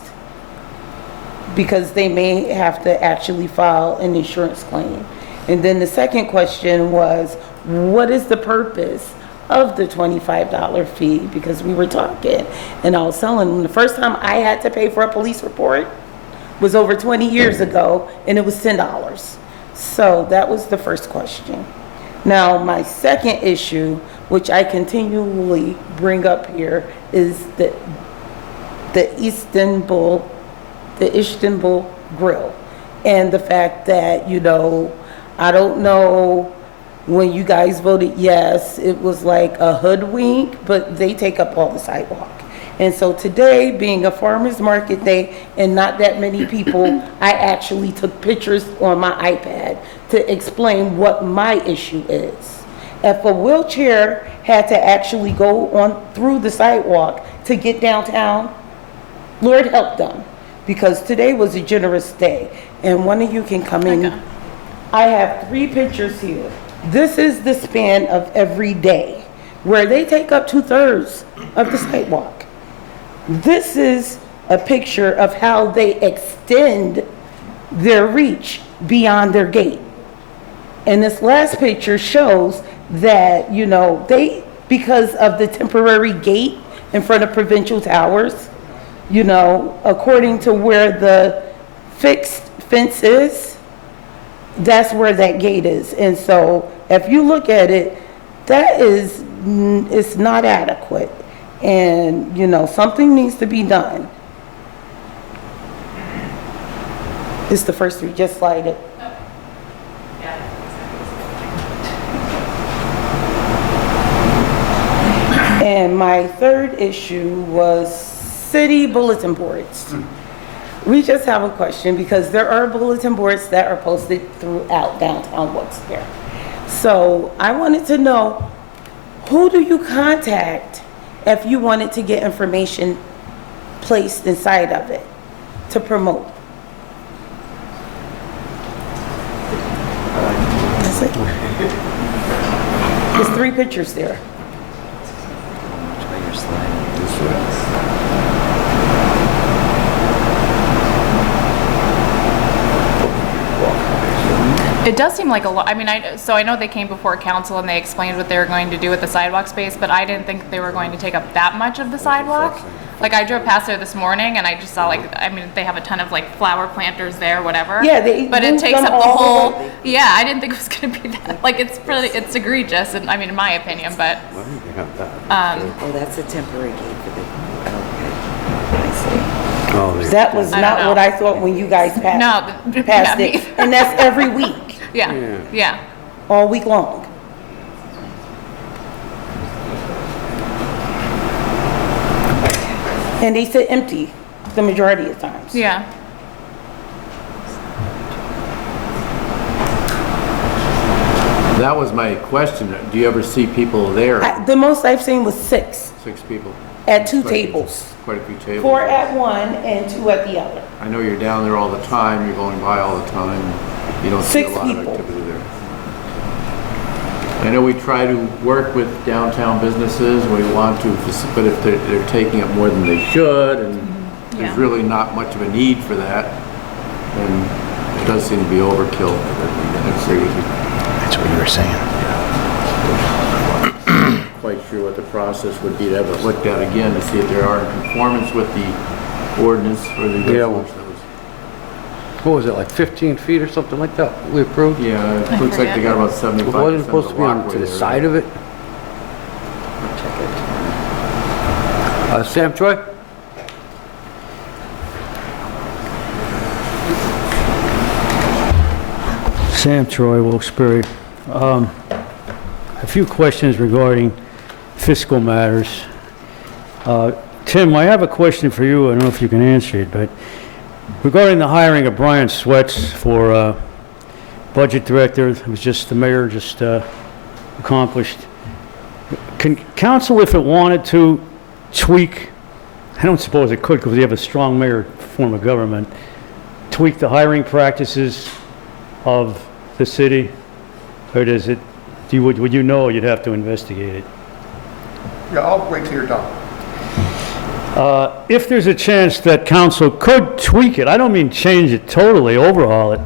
Because they may have to actually file an insurance claim. And then the second question was, what is the purpose of the $25 fee? Because we were talking, and I was telling them the first time I had to pay for a police report was over 20 years ago, and it was $10. So that was the first question. Now, my second issue, which I continually bring up here, is the Istanbul Grill. And the fact that, you know, I don't know, when you guys voted yes, it was like a hoodwink, but they take up all the sidewalk. And so today, being a farmer's market day and not that many people, I actually took pictures on my iPad to explain what my issue is. If a wheelchair had to actually go on through the sidewalk to get downtown, Lord help them, because today was a generous day. And one of you can come in. I have 3 pictures here. This is the span of every day, where they take up 2/3 of the sidewalk. This is a picture of how they extend their reach beyond their gate. And this last picture shows that, you know, because of the temporary gate in front of Provincial Towers, you know, according to where the fixed fence is, that's where that gate is. And so if you look at it, it's not adequate. And, you know, something needs to be done. It's the first 3, just slide it. And my third issue was city bulletin boards. We just have a question, because there are bulletin boards that are posted throughout downtown Wilkes-Barre. So I wanted to know, who do you contact if you wanted to get information placed inside of it to promote? That's it. There's 3 pictures there. It does seem like a lot. I mean, so I know they came before council and they explained what they were going to do with the sidewalk space, but I didn't think they were going to take up that much of the sidewalk. Like, I drove past there this morning and I just saw, like, I mean, they have a ton of, like, flower planters there, whatever. Yeah, but it takes them up the all whole. over. Yeah, I didn't think it was going to be that. Like, it's egregious, and I mean, in my opinion, but. Oh, that's a temporary gate for the, okay, I see. Oh, That was I don't not know. what I thought when you guys passed No, passed yeah, it. me- And that's every week, Yeah. all week long. And they sit empty the majority of times. Yeah. That was my question. Do you ever see people there? The most I've seen was 6 6 people? at 2 Quite a few- tables. Quite a few tables. 4 at one and 2 at the other. I know you're down there all the time, you're going by all the time. You don't see a 6 lot of people. activity there. I know we try to work with downtown businesses, we want to, but if they're taking up more than they should, and there's Yeah. really not much of a need for that, then it does seem to be overkill. That's That's what you were saying. quite sure what the process would be to have it looked at again to see if there are in conformance with the ordinance or the Yeah, well, resolution that was. what was it, like 15 feet or something like that we approved? Yeah, it looks like they got about 75% Wasn't it of supposed the to be on walkway to the there. side of it? Sam Troy? Sam Troy, Wilkes-Barre. A few questions regarding fiscal matters. Tim, I have a question for you. I don't know if you can answer it, but regarding the hiring of Brian Swets for budget director, it was just the mayor just accomplished. Can council, if it wanted to, tweak, I don't suppose it could because we have a strong mayor form of government, tweak the hiring practices of the city? Or does it, would you know you'd have to investigate it? Yeah, I'll wait till you're done. If there's a chance that council could tweak it, I don't mean change it totally, overhaul it,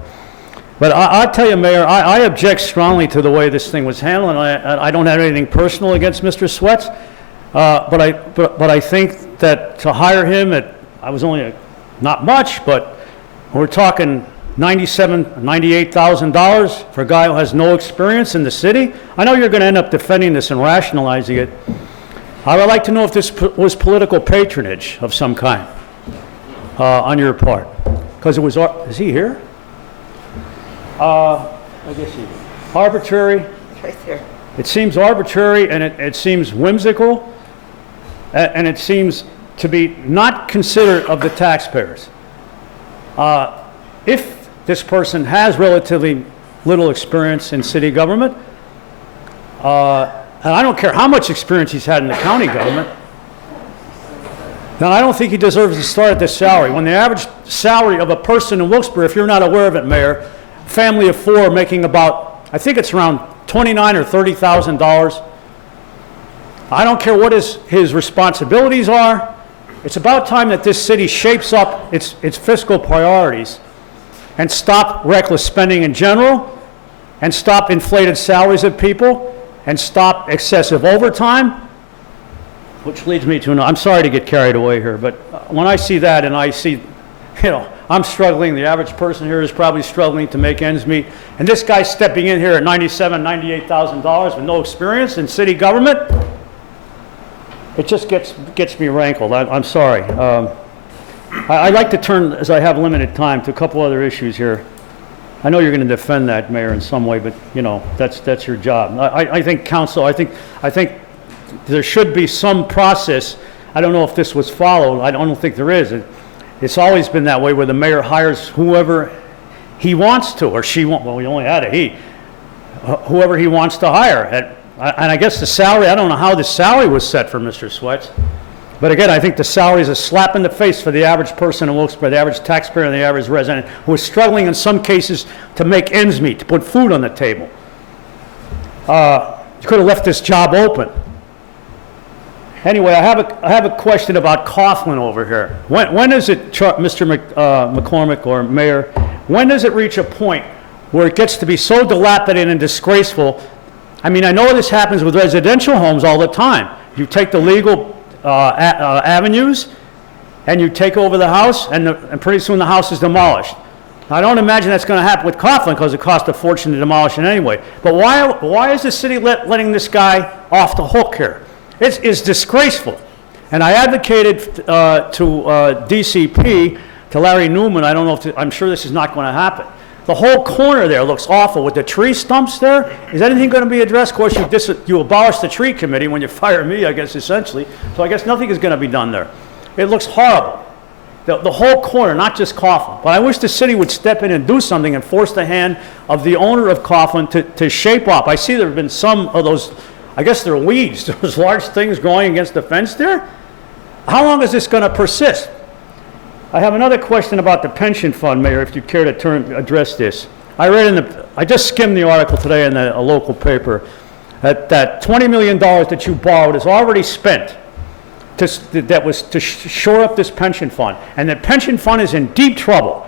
but I'll tell you, Mayor, I object strongly to the way this thing was handled, and I don't have anything personal against Mr. Swets, but I think that to hire him I was only not much, but we're talking $98,000 for a guy who has no experience in the city. I know you're going to end up defending this and rationalizing it. I would like to know if this was political patronage of some kind on your part. Because it was, is he here? I guess he is. Arbitrary. Right there. It seems arbitrary, and it seems whimsical, and it seems to be not considerate of the taxpayers. If this person has relatively little experience in city government, and I don't care how much experience he's had in the county government, now I don't think he deserves to start at this salary. When the average salary of a person in Wilkes-Barre, if you're not aware of it, Mayor, family of four making about, I think it's around $29,000 or $30,000. I don't care what his responsibilities are. It's about time that this city shapes up its fiscal priorities and stop reckless spending in general, and stop inflated salaries of people, and stop excessive overtime, which leads me to, I'm sorry to get carried away here, but when I see that and I see, I'm struggling, the average person here is probably struggling to make ends meet, and this guy's stepping in here at $97,000, $98,000 with no experience in city government, it just gets me rankled. I'm sorry. I'd like to turn, as I have limited time, to a couple other issues here. I know you're going to defend that, Mayor, in some way, but that's your job. I think council, I think there should be some process. I don't know if this was followed. I don't think there is. It's always been that way, where the mayor hires whoever he wants to, or she wants. Well, we only had a he. Whoever he wants to hire. And I guess the salary, I don't know how the salary was set for Mr. Swets. But again, I think the salary is a slap in the face for the average person in Wilkes-Barre, the average taxpayer and the average resident who is struggling in some cases to make ends meet, to put food on the table. You could have left this job open. Anyway, I have a question about Coughlin over here. When is it, Mr. McCormick or Mayor, when does it reach a point where it gets to be so dilapidated and disgraceful? I mean, I know this happens with residential homes all the time. You take the legal avenues, and you take over the house, and pretty soon the house is demolished. I don't imagine that's going to happen with Coughlin because it cost a fortune to demolish it anyway. But why is the city letting this guy off the hook here? It's disgraceful. And I advocated to DCP, to Larry Newman, I don't know if, I'm sure this is not going to happen. The whole corner there looks awful with the tree stumps there. Is anything going to be addressed? Of course, you abolished the tree committee when you fire me, I guess, essentially. So I guess nothing is going to be done there. It looks horrible. The whole corner, not just Coughlin. But I wish the city would step in and do something and force the hand of the owner of Coughlin to shape up. I see there have been some of those, I guess they're weeds, those large things growing against the fence there. How long is this going to persist? I have another question about the pension fund, Mayor, if you care to address this. I just skimmed the article today in a local paper that $20 million that you borrowed is already spent that was to shore up this pension fund, and the pension fund is in deep trouble.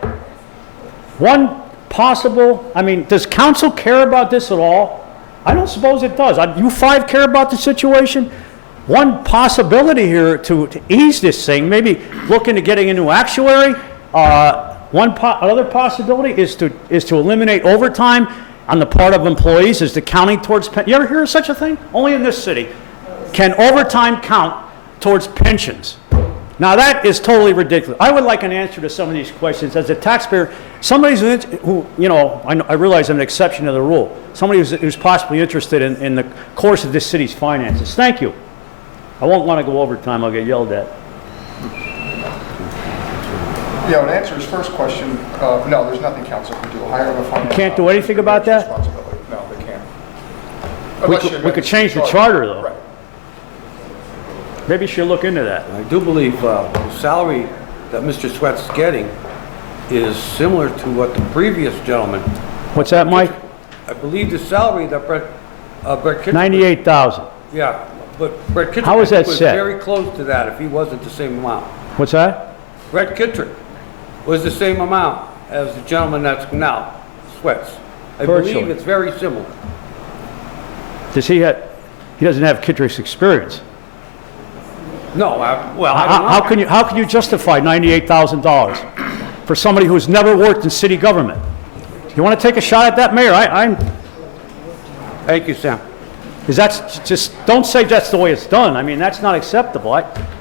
Does council care about this at all? I don't suppose it does. You five care about the situation? One possibility here to ease this thing, maybe look into getting a new actuary. Another possibility is to eliminate overtime on the part of employees. Is the counting towards you ever hear of such a thing? Only in this city can overtime count towards pensions. Now, that is totally ridiculous. I would like an answer to some of these questions. As a taxpayer, somebody who, you know, I realize I'm an exception to the rule, somebody who's possibly interested in the course of this city's finances. Thank you. I won't want to go over time. I'll get yelled at. Yeah, to answer his first question, no, there's nothing council can do. Hire the finance. Can't do anything about that? Responsibility. No, they can't. We Unless could, you we amend could change the charter, though. Right. Maybe you should look into that. I do believe the salary that Mr. Sweat's is getting is similar to what the previous gentleman. What's that, Mike? I believe the salary that Brett Kittredge. 98,000. Yeah, but Brett Kittredge How is that was set? very close to that if he wasn't the same amount. What's that? Brett Kittredge was the same amount as the gentleman that's now Sweats. I Virtually. believe it's very similar. Does he doesn't have Kittredge's experience. No, I don't know. How can you justify $98,000 for somebody who's never worked in city government? You want to take a shot at that, Mayor? Thank you, Sam. Is that's just, don't say that's the way it's done. I mean, that's not acceptable,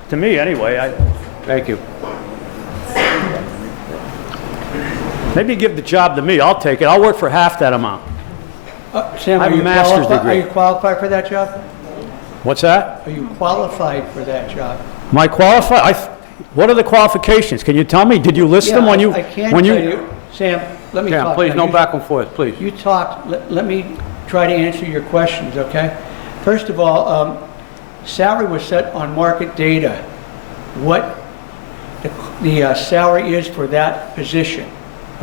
to me anyway. Thank you. Maybe give the job to me, I'll take it. I'll work for half that amount. Sam, I have a master's degree. Are you qualified for that job? What's that? Are you qualified for that job? Am I qualified? What are the qualifications? Can you tell me? Did you list them when you? I can tell you. Sam, let me Sam, talk. please, Now, no you- back and forth, please. You talked, let me try to answer your questions, okay? First of all, salary was set on market data, what the salary is for that position,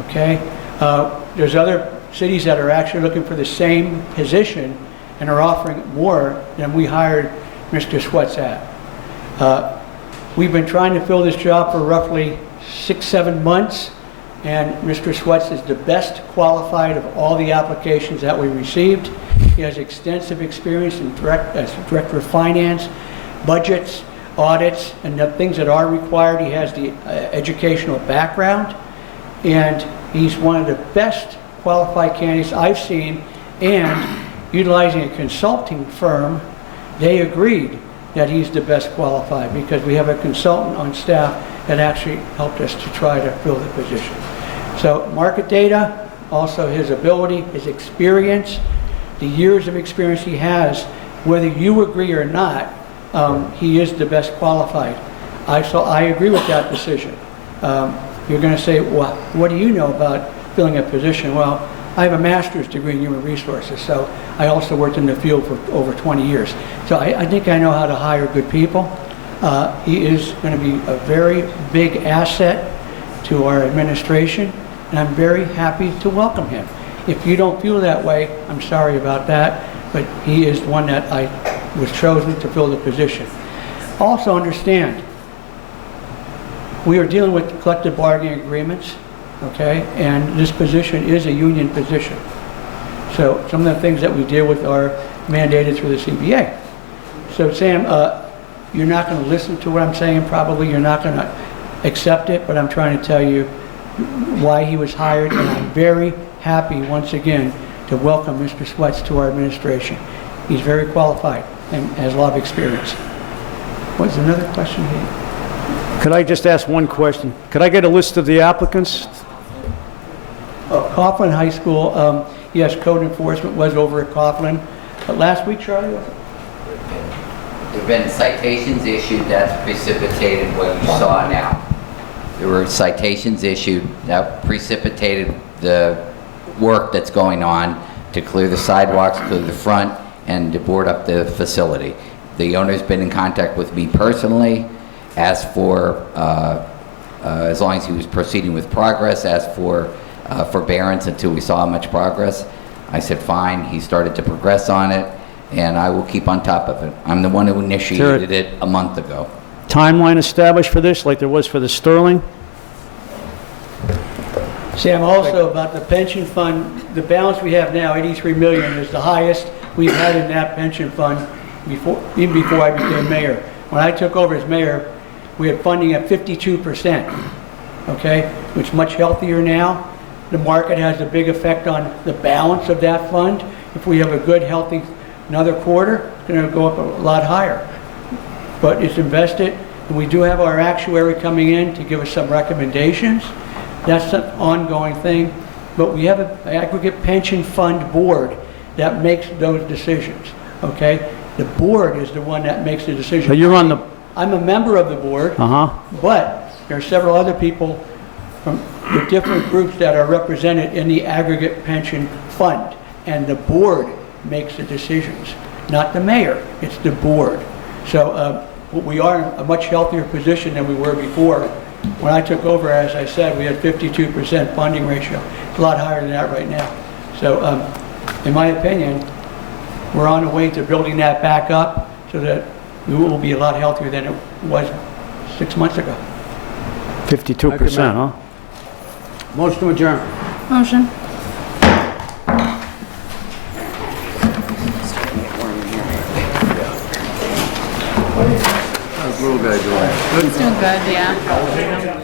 okay? There's other cities that are actually looking for the same position and are offering more than we hired Mr. Sweats at. We've been trying to fill this job for roughly 6-7 months, and Mr. Sweats is the best qualified of all the applications that we received. He has extensive experience in as Director of Finance, budgets, audits, and the things that are required. He has the educational background, and he's one of the best qualified candidates I've seen, and utilizing a consulting firm, they agreed that he's the best qualified because we have a consultant on staff that actually helped us to try to fill the position. So market data, also his ability, his experience, the years of experience he has, whether you agree or not, he is the best qualified. I agree with that decision. You're going to say, well, what do you know about filling a position? Well, I have a master's degree in human resources, so I also worked in the field for over 20 years. So I think I know how to hire good people. He is going to be a very big asset to our administration, and I'm very happy to welcome him. If you don't feel that way, I'm sorry about that, but he is one that I was chosen to fill the position. Also understand, we are dealing with collective bargaining agreements, okay? And this position is a union position. So some of the things that we deal with are mandated through the CBA. So Sam, you're not going to listen to what I'm saying, probably. You're not going to accept it, but I'm trying to tell you why he was hired, and I'm very happy, once again, to welcome Mr. Sweats to our administration. He's very qualified and has a lot of experience. What's another question here? Could I just ask one question? Could I get a list of the applicants? Coughlin High School, yes, code enforcement was over at Coughlin. Last week, Charlie, was it? There have been citations issued that precipitated what you saw now. There were citations issued that precipitated the work that's going on to clear the sidewalks, clear the front, and to board up the facility. The owner's been in contact with me personally, asked for, as long as he was proceeding with progress, asked for forbearance until we saw much progress. I said, fine. He started to progress on it, and I will keep on top of it. I'm the one who initiated it a month ago. Timeline established for this, like there was for the Sterling? Sam, also about the pension fund, the balance we have now, 83 million, is the highest we've had in that pension fund even before I became mayor. When I took over as mayor, we had funding at 52%, okay? Which is much healthier now. The market has a big effect on the balance of that fund. If we have a good, healthy another quarter, it's going to go up a lot higher. but it's invested, and we do have our actuary coming in to give us some recommendations. That's an ongoing thing, but we have an aggregate pension fund board that makes those decisions, okay? The board is the one that makes the decision. So you're on the, I'm a member of the board, but there are several other people from the different groups that are represented in the aggregate pension fund, and the board makes the decisions, not the mayor, it's the board. So we are in a much healthier position than we were before. When I took over, as I said, we had 52% funding ratio. It's a lot higher than that right now. So in my opinion, we're on the way to building that back up so that we will be a lot healthier than it was 6 months ago. 52%, huh? Motion to adjourn. Motion. How's the little guy doing? He's doing good, yeah.